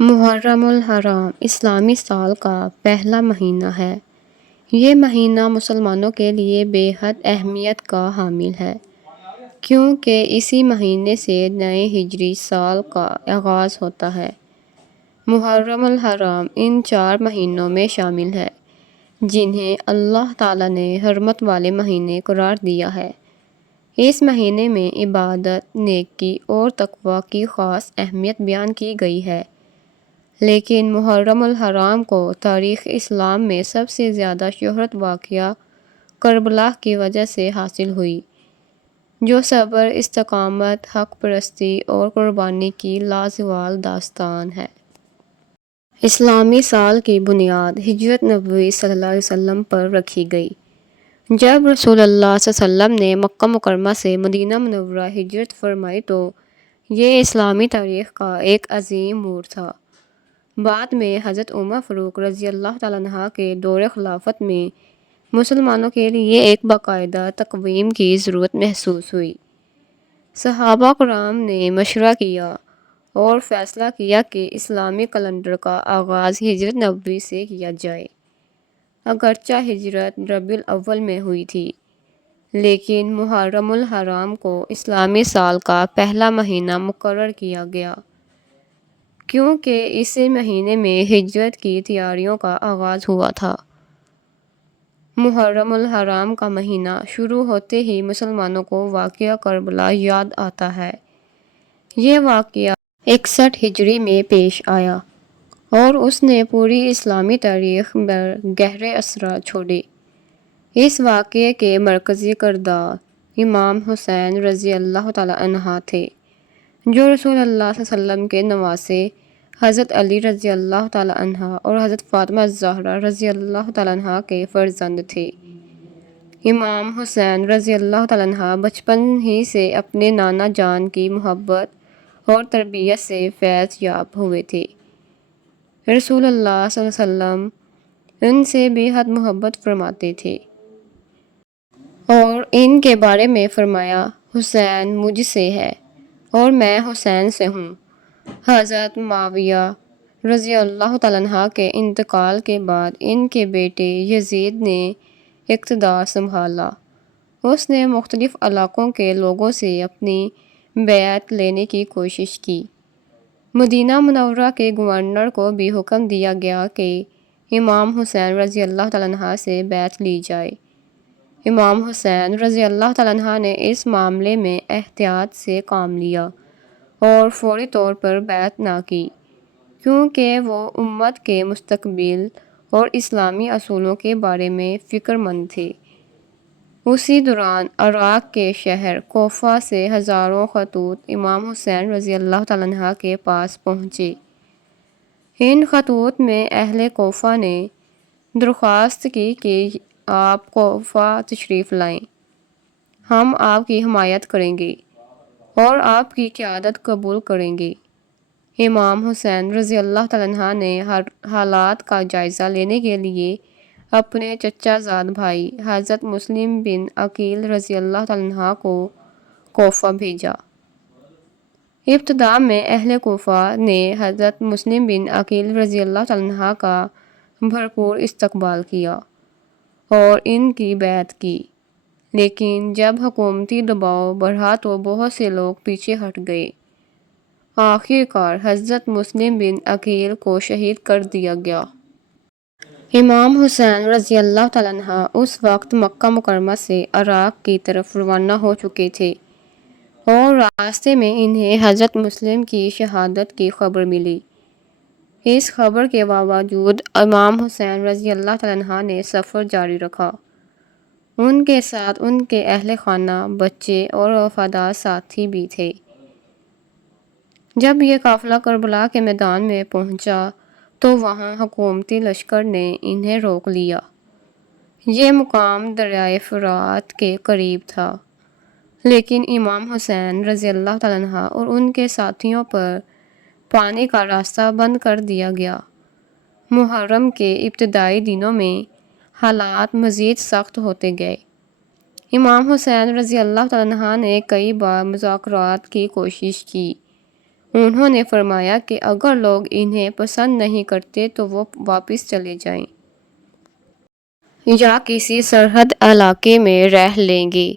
محرم الحرام اسلامی سال کا پہلا مہینہ ہے۔ یہ مہینہ مسلمانوں کے لیے بے حد اہمیت کا حامل ہے، کیونکہ اسی مہینے سے نئے ہجری سال کا آغاز ہوتا ہے۔ محرم الحرام ان 4 مہینوں میں شامل ہے جنہیں اللہ تعالیٰ نے حرمت والے مہینے قرار دیا ہے۔ اس مہینے میں عبادت، نیکی اور تقوی کی خاص اہمیت بیان کی گئی ہے، لیکن محرم الحرام کو تاریخ اسلام میں سب سے زیادہ شہرت واقعہ کربلا کی وجہ سے حاصل ہوئی، جو صبر، استقامت، حق پرستی اور قربانی کی لازوال داستان ہے۔ اسلامی سال کی بنیاد ہجرت نبوی صلی اللہ علیہ وسلم پر رکھی گئی۔ جب رسول اللہ صلی اللہ علیہ وسلم نے مکہ مکرمہ سے مدینہ منورہ ہجرت فرمائی تو یہ اسلامی تاریخ کا ایک عظیم موڑ تھا۔ بعد میں حضرت عمر فاروق رضی اللہ تعالیٰ عنہ کے دور خلافت میں مسلمانوں کے لیے ایک باقاعدہ تقویم کی ضرورت محسوس ہوئی۔ صحابہ کرام نے مشورہ کیا اور فیصلہ کیا کہ اسلامی کیلنڈر کا آغاز ہجرت نبوی سے کیا جائے۔ اگرچہ ہجرت ربیع الاول میں ہوئی تھی، لیکن محرم الحرام کو اسلامی سال کا پہلا مہینہ مقرر کیا گیا، کیونکہ اسی مہینے میں ہجرت کی تیاریوں کا آغاز ہوا تھا۔ محرم الحرام کا مہینہ شروع ہوتے ہی مسلمانوں کو واقعہ کربلا یاد آتا ہے۔ یہ واقعہ 61 ہجری میں پیش آیا اور اس نے پوری اسلامی تاریخ پر گہرے اثرات چھوڑے۔ اس واقعے کے مرکزی کردار امام حسین رضی اللہ تعالیٰ عنہ تھے، جو رسول اللہ صلی اللہ علیہ وسلم کے نواسے حضرت علی رضی اللہ تعالیٰ عنہ اور حضرت فاطمہ الزہرا رضی اللہ تعالیٰ عنہ کے فرزند تھے۔ امام حسین رضی اللہ تعالیٰ عنہ بچپن ہی سے اپنے نانا جان کی محبت اور تربیت سے فیض یاب ہوئے تھے۔ رسول اللہ صلی اللہ علیہ وسلم ان سے بے حد محبت فرماتے تھے اور ان کے بارے میں فرمایا، حسین مجھ سے ہے اور میں حسین سے ہوں۔ حضرت معاویہ رضی اللہ تعالیٰ عنہ کے انتقال کے بعد ان کے بیٹے یزید نے اقتدار سنبھالا۔ اس نے مختلف علاقوں کے لوگوں سے اپنی بیعت لینے کی کوشش کی۔ مدینہ منورہ کے گورنر کو بھی حکم دیا گیا کہ امام حسین رضی اللہ تعالیٰ عنہ سے بیعت لی جائے۔ امام حسین رضی اللہ تعالیٰ عنہ نے اس معاملے میں احتیاط سے کام لیا اور فوری طور پر بیعت نہ کی، کیونکہ وہ امت کے مستقبل اور اسلامی اصولوں کے بارے میں فکر مند تھے۔ اسی دوران عراق کے شہر کوفہ سے ہزاروں خطوط امام حسین رضی اللہ تعالیٰ عنہ کے پاس پہنچے۔ ان خطوط میں اہل کوفہ نے درخواست کی کہ آپ کوفہ تشریف لائیں، ہم آپ کی حمایت کریں گے اور آپ کی قیادت قبول کریں گے۔ امام حسین رضی اللہ تعالیٰ عنہ نے حالات کا جائزہ لینے کے لیے اپنے چچا زاد بھائی حضرت مسلم بن عقیل رضی اللہ تعالیٰ عنہ کو کوفہ بھیجا۔ ابتدا میں اہل کوفہ نے حضرت مسلم بن عقیل رضی اللہ تعالیٰ عنہ کا بھرپور استقبال کیا اور ان کی بیعت کی، لیکن جب حکومتی دباؤ بڑھا تو بہت سے لوگ پیچھے ہٹ گئے۔ آخر کار حضرت مسلم بن عقیل کو شہید کر دیا گیا۔ امام حسین رضی اللہ تعالیٰ عنہ اس وقت مکہ مکرمہ سے عراق کی طرف روانہ ہو چکے تھے اور راستے میں انہیں حضرت مسلم کی شہادت کی خبر ملی۔ اس خبر کے باوجود امام حسین رضی اللہ تعالیٰ عنہ نے سفر جاری رکھا۔ ان کے ساتھ ان کے اہل خانہ، بچے اور وفادار ساتھی بھی تھے۔ جب یہ قافلہ کربلا کے میدان میں پہنچا تو وہاں حکومتی لشکر نے انہیں روک لیا۔ یہ مقام دریائے فرات کے قریب تھا، لیکن امام حسین رضی اللہ تعالیٰ عنہ اور ان کے ساتھیوں پر پانی کا راستہ بند کر دیا گیا۔ محرم کے ابتدائی دنوں میں حالات مزید سخت ہوتے گئے۔ امام حسین رضی اللہ تعالیٰ عنہ نے کئی بار مذاکرات کی کوشش کی۔ انہوں نے فرمایا کہ اگر لوگ انہیں پسند نہیں کرتے تو وہ واپس چلے جائیں یا کسی سرحد علاقے میں رہ لیں گے،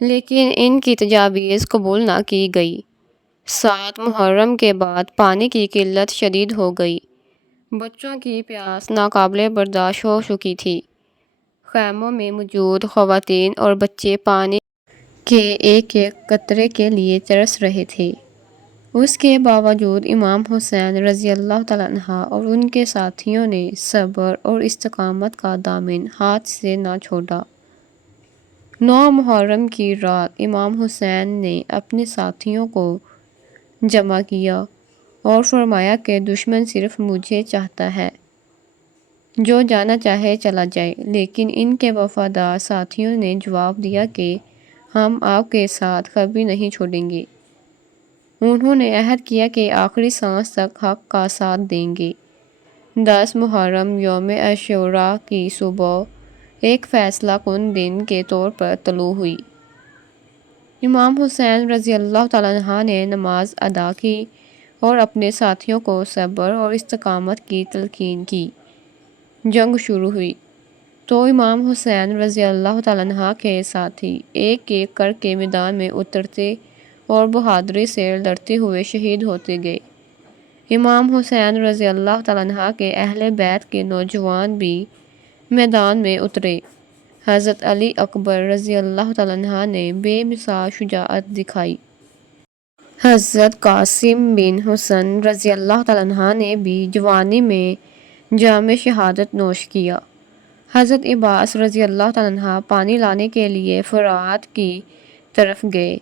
لیکن ان کی تجاویز قبول نہ کی گئی۔ 7 محرم کے بعد پانی کی قلت شدید ہو گئی۔ بچوں کی پیاس ناقابل برداشت ہو چکی تھی۔ خیموں میں موجود خواتین اور بچے پانی کے ایک ایک قطرے کے لیے ترس رہے تھے۔ اس کے باوجود امام حسین رضی اللہ تعالیٰ عنہ اور ان کے ساتھیوں نے صبر اور استقامت کا دامن ہاتھ سے نہ چھوڑا۔ 9 محرم کی رات امام حسین نے اپنے ساتھیوں کو جمع کیا اور فرمایا کہ دشمن صرف مجھے چاہتا ہے، جو جانا چاہے چلا جائے، لیکن ان کے وفادار ساتھیوں نے جواب دیا کہ ہم آپ کے ساتھ کبھی نہیں چھوڑیں گے۔ انہوں نے عہد کیا کہ آخری سانس تک حق کا ساتھ دیں گے۔ 10 محرم یوم عاشوراء کی صبح ایک فیصلہ کن دن کے طور پر طلوع ہوئی۔ امام حسین رضی اللہ تعالیٰ عنہ نے نماز ادا کی اور اپنے ساتھیوں کو صبر اور استقامت کی تلقین کی۔ جنگ شروع ہوئی تو امام حسین رضی اللہ تعالیٰ عنہ کے ساتھی ایک ایک کر کے میدان میں اترتے اور بہادری سے لڑتے ہوئے شہید ہوتے گئے۔ امام حسین رضی اللہ تعالیٰ عنہ کے اہل بیت کے نوجوان بھی میدان میں اترے۔ حضرت علی اکبر رضی اللہ تعالیٰ عنہ نے بے مثال شجاعت دکھائی۔ حضرت قاسم بن حسن رضی اللہ تعالیٰ عنہ نے بھی جوانی میں جام شہادت نوش کیا۔ حضرت عباس رضی اللہ تعالیٰ عنہ پانی لانے کے لیے فرات کی طرف گئے،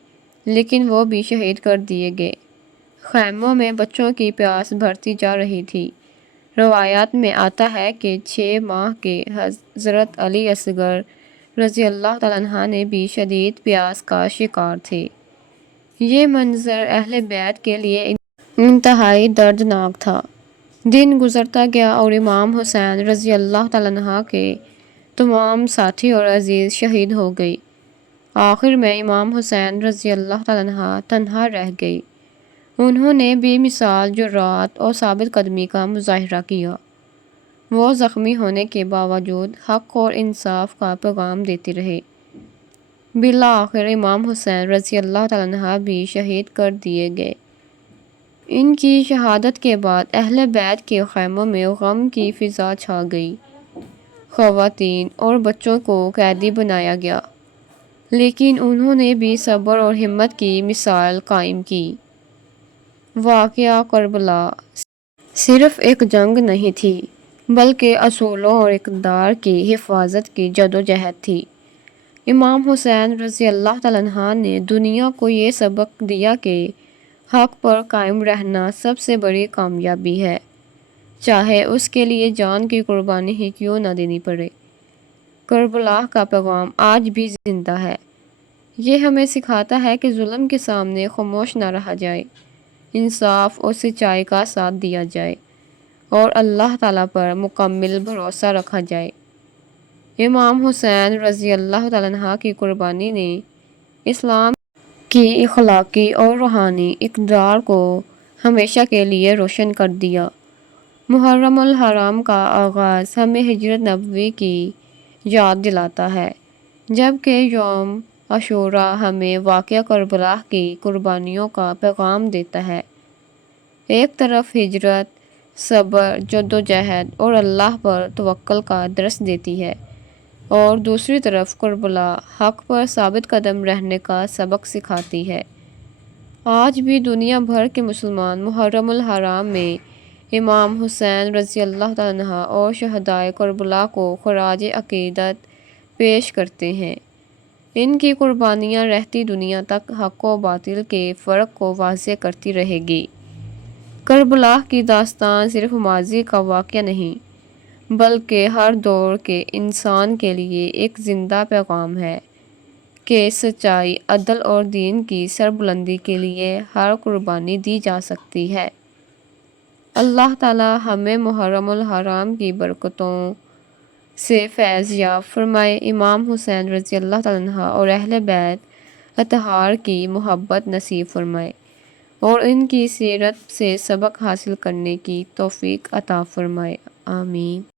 لیکن وہ بھی شہید کر دیے گئے۔ خیموں میں بچوں کی پیاس بڑھتی جا رہی تھی۔ روایات میں آتا ہے کہ 6 ماہ کے حضرت علی اصغر رضی اللہ تعالیٰ عنہ نے بھی شدید پیاس کا شکار تھے۔ یہ منظر اہل بیت کے لیے انتہائی دردناک تھا۔ دن گزرتا گیا اور امام حسین رضی اللہ تعالیٰ عنہ کے تمام ساتھی اور عزیز شہید ہو گئے۔ آخر میں امام حسین رضی اللہ تعالیٰ عنہ تنہا رہ گئے۔ انہوں نے بے مثال جرأت اور ثابت قدمی کا مظاہرہ کیا۔ وہ زخمی ہونے کے باوجود حق اور انصاف کا پیغام دیتے رہے۔ بالآخر امام حسین رضی اللہ تعالیٰ عنہ بھی شہید کر دیے گئے۔ ان کی شہادت کے بعد اہل بیت کے خیموں میں غم کی فضا چھا گئی۔ خواتین اور بچوں کو قیدی بنایا گیا، لیکن انہوں نے بھی صبر اور ہمت کی مثال قائم کی۔ واقعہ کربلا صرف ایک جنگ نہیں تھی، بلکہ اصولوں اور اقدار کی حفاظت کی جدوجہد تھی۔ امام حسین رضی اللہ تعالیٰ عنہ نے دنیا کو یہ سبق دیا کہ حق پر قائم رہنا سب سے بڑی کامیابی ہے، چاہے اس کے لیے جان کی قربانی ہی کیوں نہ دینی پڑے۔ کربلا کا پیغام آج بھی زندہ ہے۔ یہ ہمیں سکھاتا ہے کہ ظلم کے سامنے خاموش نہ رہا جائے، انصاف اور سچائی کا ساتھ دیا جائے اور اللہ تعالیٰ پر مکمل بھروسہ رکھا جائے۔ امام حسین رضی اللہ تعالیٰ عنہ کی قربانی نے اسلام کی اخلاقی اور روحانی اقدار کو ہمیشہ کے لیے روشن کر دیا۔ محرم الحرام کا آغاز ہمیں ہجرت نبوی کی یاد دلاتا ہے، جبکہ یوم عاشوراء ہمیں واقعہ کربلا کی قربانیوں کا پیغام دیتا ہے۔ ایک طرف ہجرت صبر، جدوجہد اور اللہ پر توکل کا درس دیتی ہے، اور دوسری طرف کربلا حق پر ثابت قدم رہنے کا سبق سکھاتی ہے۔ آج بھی دنیا بھر کے مسلمان محرم الحرام میں امام حسین رضی اللہ تعالیٰ عنہ اور شہدائے کربلا کو خراج عقیدت پیش کرتے ہیں۔ ان کی قربانیاں رہتی دنیا تک حق و باطل کے فرق کو واضح کرتی رہے گی۔ کربلا کی داستان صرف ماضی کا واقعہ نہیں، بلکہ ہر دور کے انسان کے لیے ایک زندہ پیغام ہے کہ سچائی، عدل اور دین کی سربلندی کے لیے ہر قربانی دی جا سکتی ہے۔ اللہ تعالیٰ ہمیں محرم الحرام کی برکتوں سے فیض یاب فرمائے۔ امام حسین رضی اللہ تعالیٰ عنہ اور اہل بیت اطہار کی محبت نصیب فرمائے۔ اور ان کی سیرت سے سبق حاصل کرنے کی توفیق عطا فرمائے، آمین۔